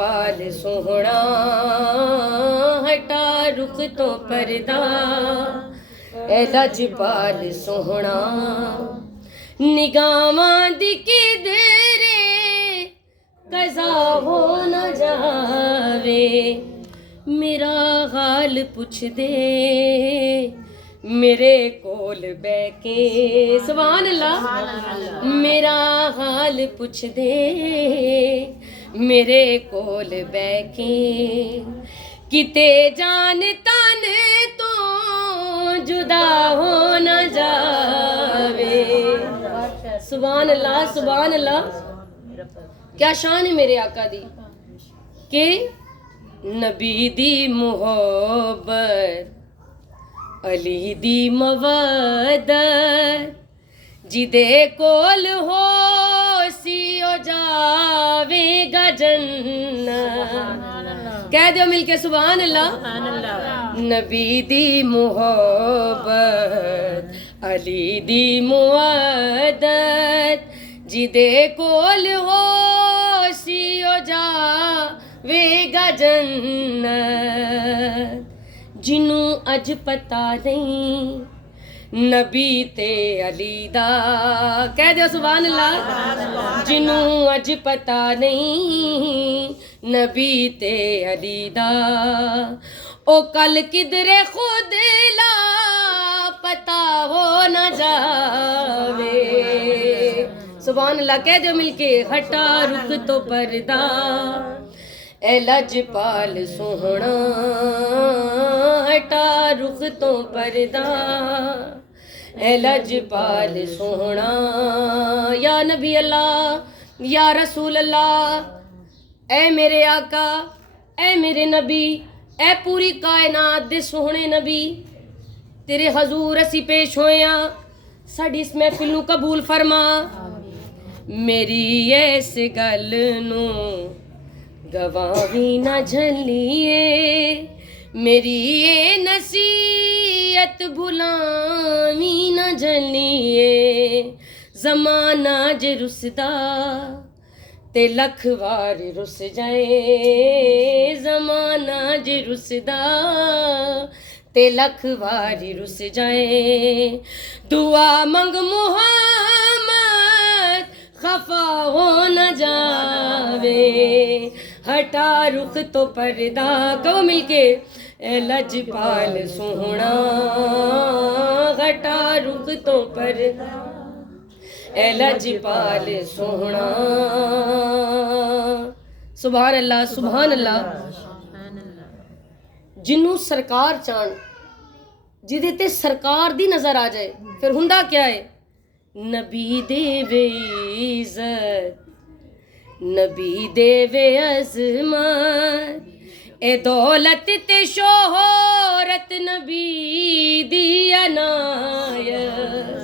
लजपाल सोहना हटा रुख तो परदा, ए लजपाल सोहना निगाहां दी किधरे कज़ा हो न जावे, मेरा हाल पुछ दे मेरे कोल बैके, सुभान अल्लाह, मेरा हाल पुछ दे मेरे कोल बैके, किते जान तन तो जुदा हो न जावे। सुभान अल्लाह, सुभान अल्लाह। क्या शान है मेरे आका दी कि नबी दी मोहब्बत अली दी मवदत, जिदे कोल हो सी ओ जावेगा जन्नत। कह दो मिलके सुभान अल्लाह। नबी दी मोहब्बत अली दी मवदत, जिदे कोल हो सी ओ जावेगा जन्नत, जिन्नू अज पता नहीं नबी ते अली दा। कह दो सुभान अल्लाह। जिन्नू अज पता नहीं नबी ते अली दा, ओ कल किधरे खुद ला पता हो न जावे। सुभान अल्लाह। कह दो मिलके हटा रुख तो पर्दा, ए लजपाल सोहना हटा रुख तो पर्दा, ए लजपाल सोहना। या नबी अल्लाह, या रसूल अल्लाह, ए मेरे आका, ए मेरे नबी, ए पूरी कायनात दे सोहने नबी, तेरे हजूर असी पेश होया, साडी इस महफिल नू कबूल फरमा। मेरी इस गल नू गवाही न झलिए, मेरी ये नसीहत भुलावी न झलिए, जमाना जे रुसदा ते लख वार रुस जाए, जमाना जे रुसदा ते लख वार रुस जाए। दुआ मंग मुहम्मद खफा हो न जावे, हटा रुख तो पर्दा। कहो मिलके ए लजपाल सोहना हटा रुख तो पर्दा, ए लजपाल सोहना। सुभान अल्लाह, सुभान अल्लाह। जिन्नू सरकार चाण, जिदे ते सरकार दी नजर आ जाए, फिर हुंदा क्या है? नबी देवे इज्जत, नबी देवे अजमत, ए दौलत ते शोहरत नबी दी अनायत।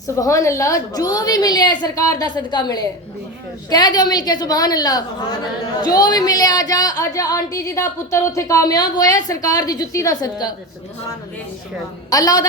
सुभान अल्लाह। जो भी मिले है सरकार दा सदका मिले। कह दो मिलके सुभान अल्लाह। जो भी मिले आजा आजा आंटी जी दा पुत्तर उत्थे कामयाब होया सरकार दी जुत्ती दा सदका। अल्लाह दा